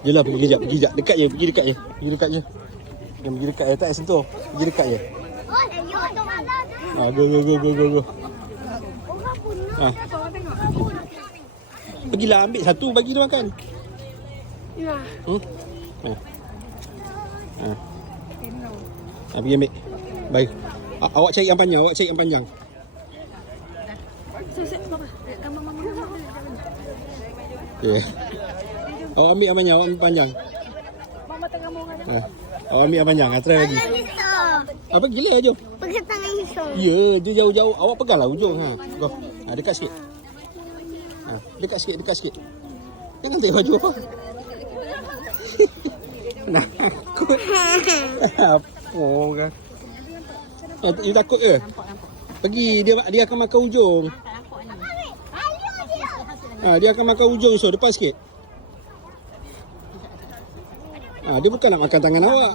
Jelah pergi kejap, pergi kejap. Dekat je, pergi dekat je. Pergi dekat je. Yang pergi dekat je, tak payah sentuh. Pergi dekat je. Go. Pergilah ambil satu, bagi dia makan. Ya. Pergi ambil. Baik. Awak cari yang panjang, Okay. Awak ambil yang panjang, Mama tengah mau ngajak. Awak ambil yang panjang, try lagi. Apa gila jom. Pegang tangan Yusof. Ya, dia jauh-jauh. Awak peganglah ujung. Go. Dekat sikit. Dekat sikit. Jangan tengok baju apa. Nakut. Apa kan? You takut ke? Pergi, dia akan makan ujung. Dia akan makan ujung, so depan sikit. Dia bukan nak makan tangan awak.